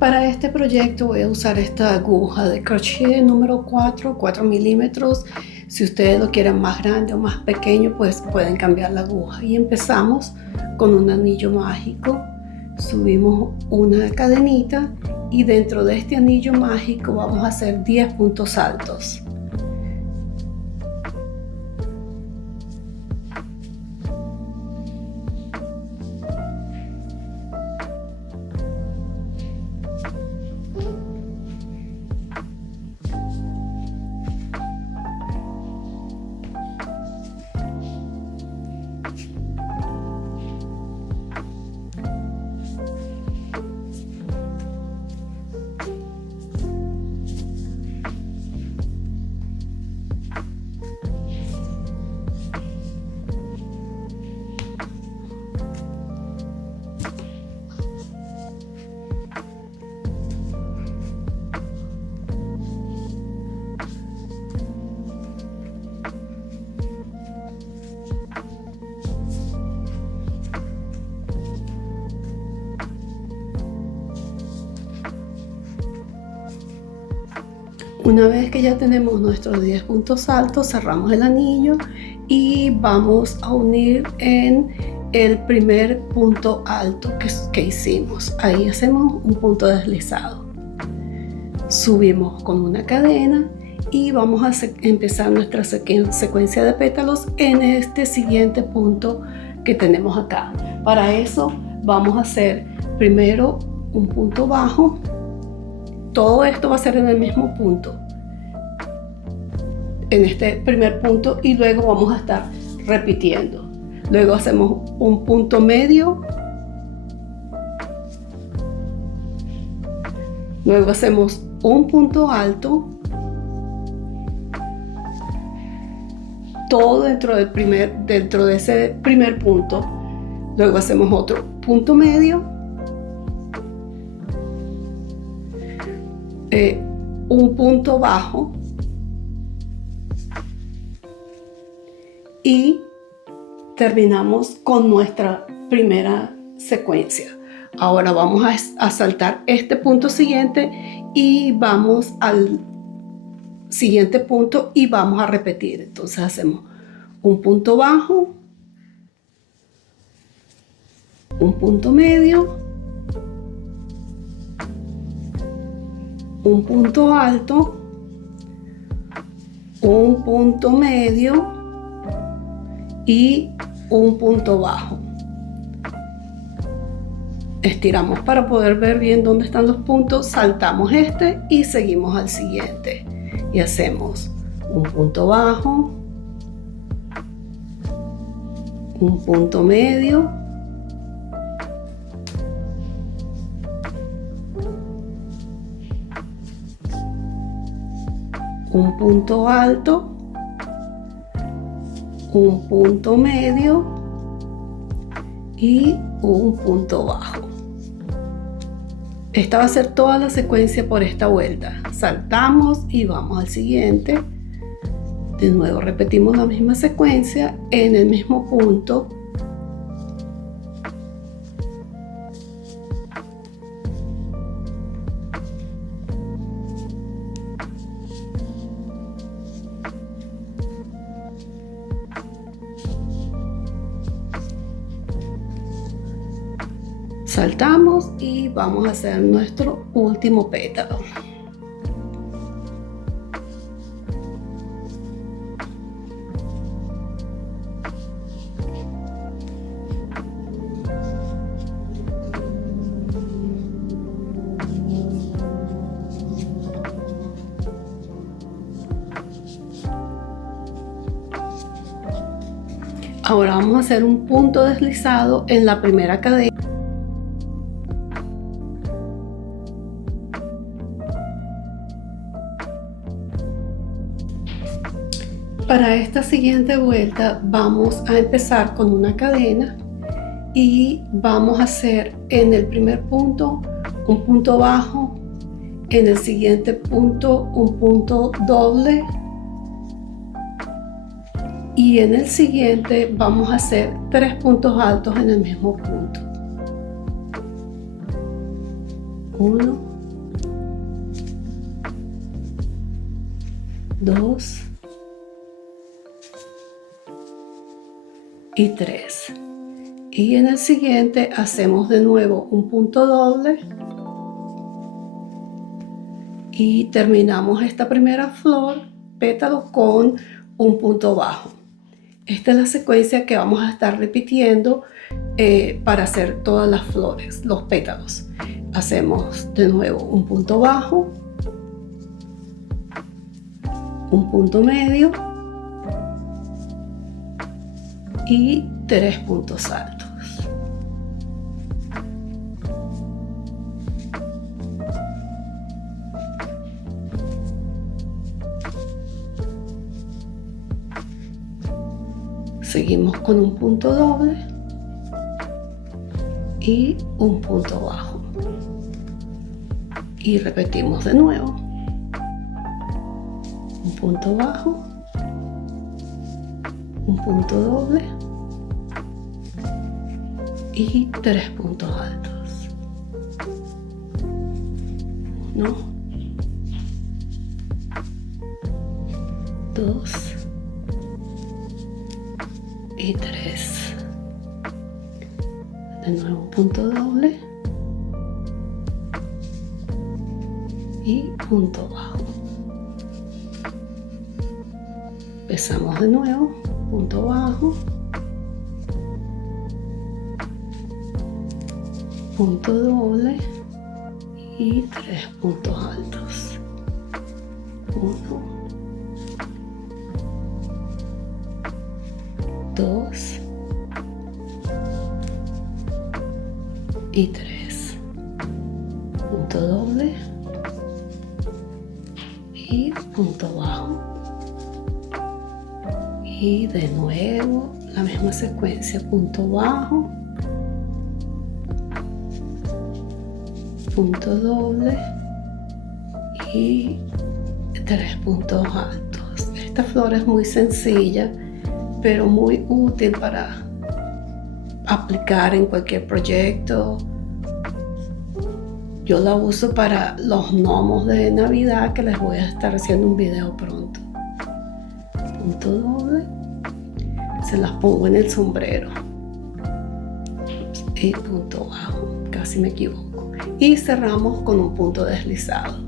Para este proyecto voy a usar esta aguja de crochet número 4 milímetros. Si ustedes lo quieren más grande o más pequeño, pues pueden cambiar la aguja. Y empezamos con un anillo mágico. Subimos una cadenita y dentro de este anillo mágico vamos a hacer 10 puntos altos. Una vez que ya tenemos nuestros 10 puntos altos, cerramos el anillo y vamos a unir en el primer punto alto que hicimos. Ahí hacemos un punto deslizado. Subimos con una cadena y vamos a empezar nuestra secuencia de pétalos en este siguiente punto que tenemos acá. Para eso vamos a hacer primero un punto bajo. Todo esto va a ser en el mismo punto, en este primer punto, y luego vamos a estar repitiendo. Luego hacemos un punto medio, luego hacemos un punto alto, todo dentro de ese primer punto. Luego hacemos otro punto medio, un punto bajo y terminamos con nuestra primera secuencia. Ahora vamos a saltar este punto siguiente y vamos al siguiente punto y vamos a repetir. Entonces hacemos un punto bajo, un punto medio, un punto alto, un punto medio y un punto bajo. Estiramos para poder ver bien dónde están los puntos, saltamos este y seguimos al siguiente y hacemos un punto bajo, un punto medio, un punto alto, un punto medio y un punto bajo. Esta va a ser toda la secuencia por esta vuelta. Saltamos y vamos al siguiente. De nuevo repetimos la misma secuencia en el mismo punto. Saltamos y vamos a hacer nuestro último pétalo. Ahora vamos a hacer un punto deslizado en la primera cadena. Para esta siguiente vuelta vamos a empezar con una cadena y vamos a hacer en el primer punto un punto bajo, en el siguiente punto un punto doble y en el siguiente vamos a hacer 3 puntos altos en el mismo punto. 1, 2 y 3. Y en el siguiente hacemos de nuevo un punto doble y terminamos esta primera flor, pétalo, con un punto bajo. Esta es la secuencia que vamos a estar repitiendo para hacer todas las flores, los pétalos. Hacemos de nuevo un punto bajo, un punto medio y 3 puntos altos. Seguimos con un punto doble y un punto bajo. Y repetimos de nuevo. Un punto bajo, un punto doble y 3 puntos altos. 1, 2 y 3. De nuevo un punto doble y punto bajo. Empezamos de nuevo, punto bajo, punto doble y 3 puntos altos. 1, 2 y 3. Punto doble y punto bajo. Y de nuevo la misma secuencia, punto bajo, punto doble y 3 puntos altos. Esta flor es muy sencilla, pero muy útil para aplicar en cualquier proyecto. Yo la uso para los gnomos de Navidad, que les voy a estar haciendo un video pronto. Punto doble, se las pongo en el sombrero y punto bajo, casi me equivoco, y cerramos con un punto deslizado.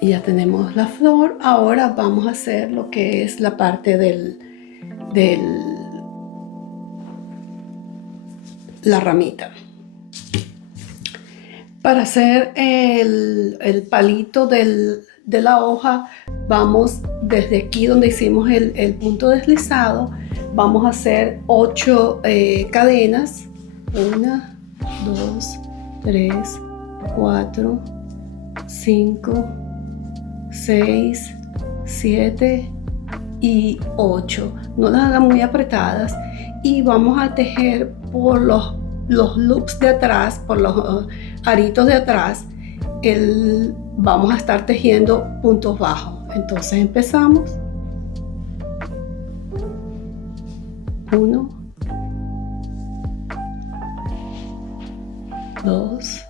Y ya tenemos la flor. Ahora vamos a hacer lo que es la parte la ramita. Para hacer el palito de la hoja, vamos desde aquí donde hicimos el punto deslizado, vamos a hacer 8 cadenas. 1, 2, 3, 4, 5, 6, 7 y 8. No las hagan muy apretadas y vamos a tejer por los loops de atrás, por los aritos de atrás. Vamos a estar tejiendo puntos bajos. Entonces empezamos. 1, 2,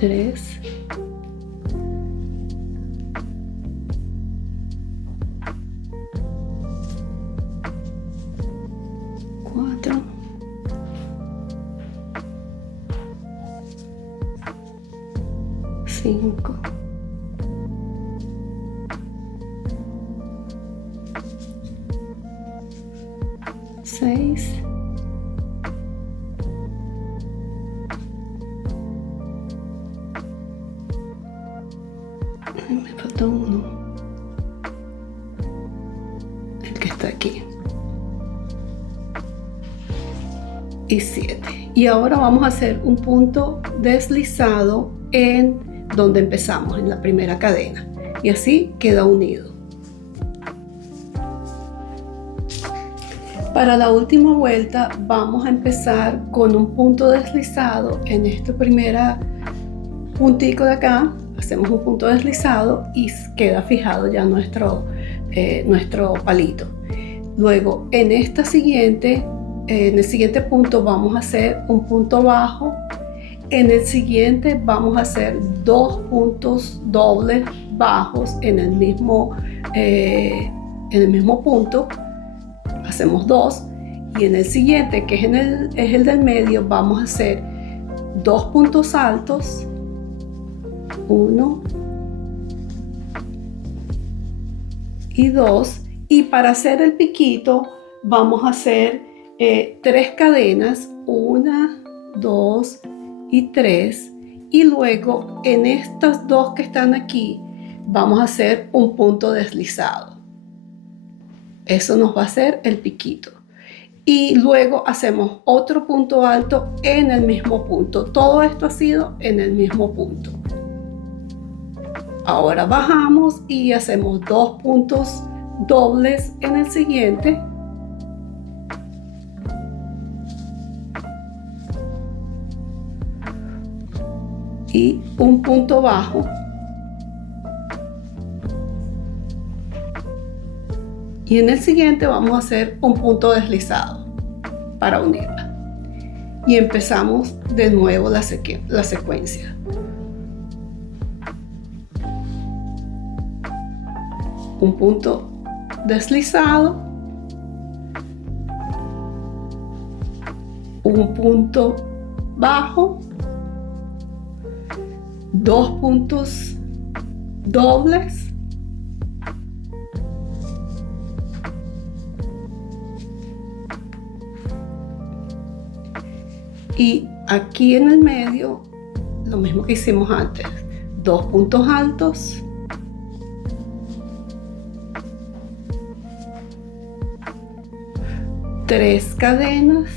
3, 4, 5, 6, 'me falta uno, el que está aquí, y 7. Y ahora vamos a hacer un punto deslizado en donde empezamos, en la primera cadena, y así queda unido. Para la última vuelta vamos a empezar con un punto deslizado en este primer puntico de acá. Hacemos un punto deslizado y queda fijado ya nuestro palito. Luego en el siguiente punto vamos a hacer un punto bajo. En el siguiente vamos a hacer 2 puntos dobles bajos en el mismo punto. Hacemos 2. Y en el siguiente, que es el del medio, vamos a hacer 2 puntos altos. 1 y 2. Y para hacer el piquito vamos a hacer 3 cadenas. 1, 2 y 3. Y luego en estas 2 que están aquí vamos a hacer un punto deslizado. Eso nos va a hacer el piquito. Y luego hacemos otro punto alto en el mismo punto. Todo esto ha sido en el mismo punto. Ahora bajamos y hacemos 2 puntos dobles en el siguiente. Y un punto bajo. Y en el siguiente vamos a hacer un punto deslizado para unirla. Y empezamos de nuevo la secuencia. Un punto deslizado, un punto bajo, 2 puntos dobles, y aquí en el medio lo mismo que hicimos antes, 2 puntos altos, tres cadenas,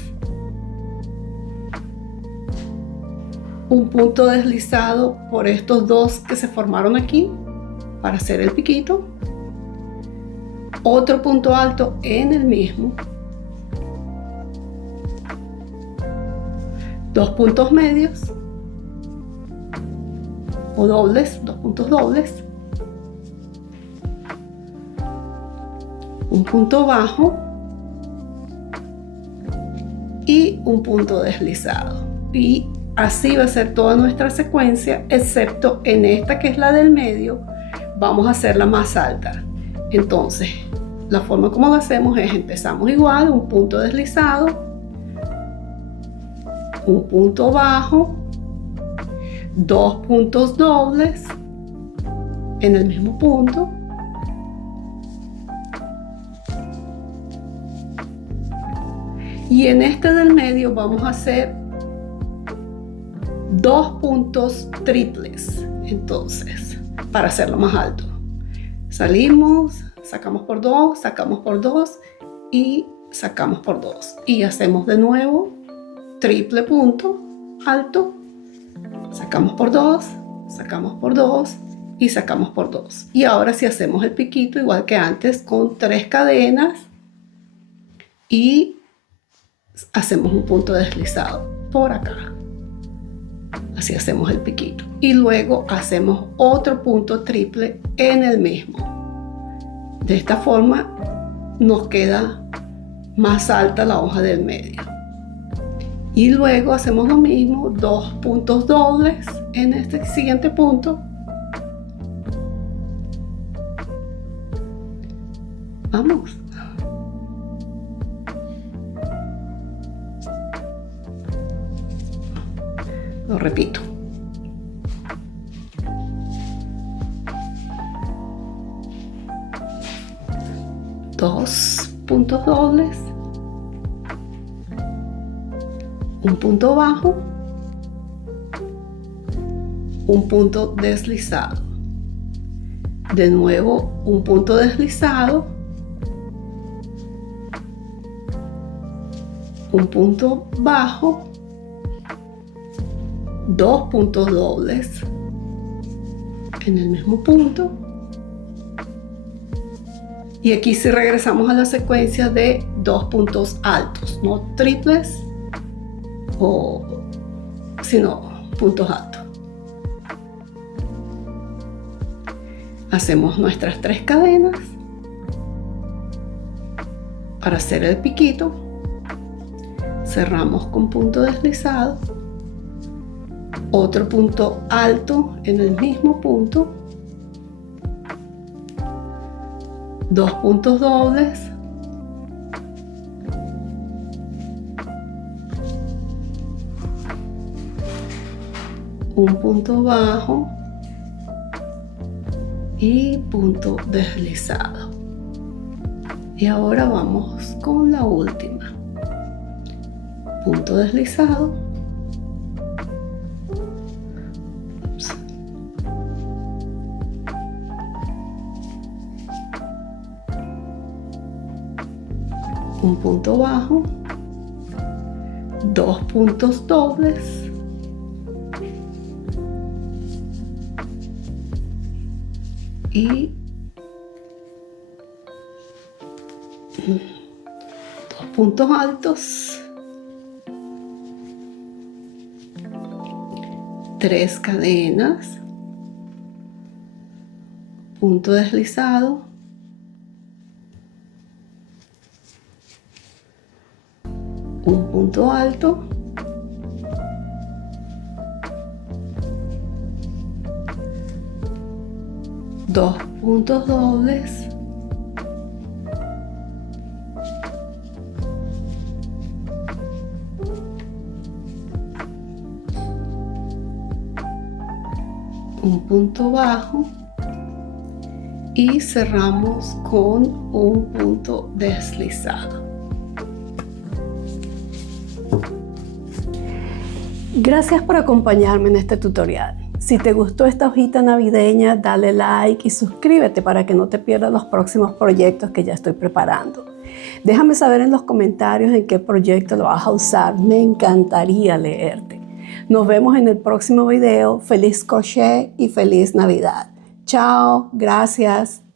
un punto deslizado por estos 2 que se formaron aquí para hacer el piquito, otro punto alto en el mismo, 2 puntos medios o dobles, 2 puntos dobles, un punto bajo y un punto deslizado. Y así va a ser toda nuestra secuencia, excepto en esta que es la del medio, vamos a hacerla más alta. Entonces, la forma como lo hacemos es, empezamos igual, un punto deslizado, un punto bajo, 2 puntos dobles en el mismo punto, y en este del medio vamos a hacer 2 puntos triples. Entonces, para hacerlo más alto, salimos, sacamos por 2, sacamos por 2 y sacamos por 2, y hacemos de nuevo triple punto alto, sacamos por 2, sacamos por 2 y sacamos por 2. Y ahora sí hacemos el piquito igual que antes, con 3 cadenas y hacemos un punto deslizado por acá. Así hacemos el piquito. Y luego hacemos otro punto triple en el mismo. De esta forma nos queda más alta la hoja del medio. Y luego hacemos lo mismo, 2 puntos dobles en este siguiente punto. Vamos. Lo repito. Dos puntos dobles, un punto bajo, un punto deslizado, de nuevo un punto deslizado, un punto bajo, 2 puntos dobles en el mismo punto, y aquí sí regresamos a la secuencia de 2 puntos altos, no triples sino puntos altos. Hacemos nuestras 3 cadenas Para hacer el piquito, cerramos con punto deslizado, otro punto alto en el mismo punto, 2 puntos dobles, un punto bajo y punto deslizado. Y ahora vamos con la última. Punto deslizado. Un punto bajo, 2 puntos dobles, y 2 puntos altos, 3 cadenas, punto deslizado, un punto alto, dos puntos dobles, un punto bajo y cerramos con un punto deslizado. Gracias por acompañarme en este tutorial. Si te gustó esta hojita navideña, dale like y suscríbete para que no te pierdas los próximos proyectos que ya estoy preparando. Déjame saber en los comentarios en qué proyecto lo vas a usar. Me encantaría leerte. Nos vemos en el próximo video. Feliz crochet y feliz Navidad. Chao, gracias.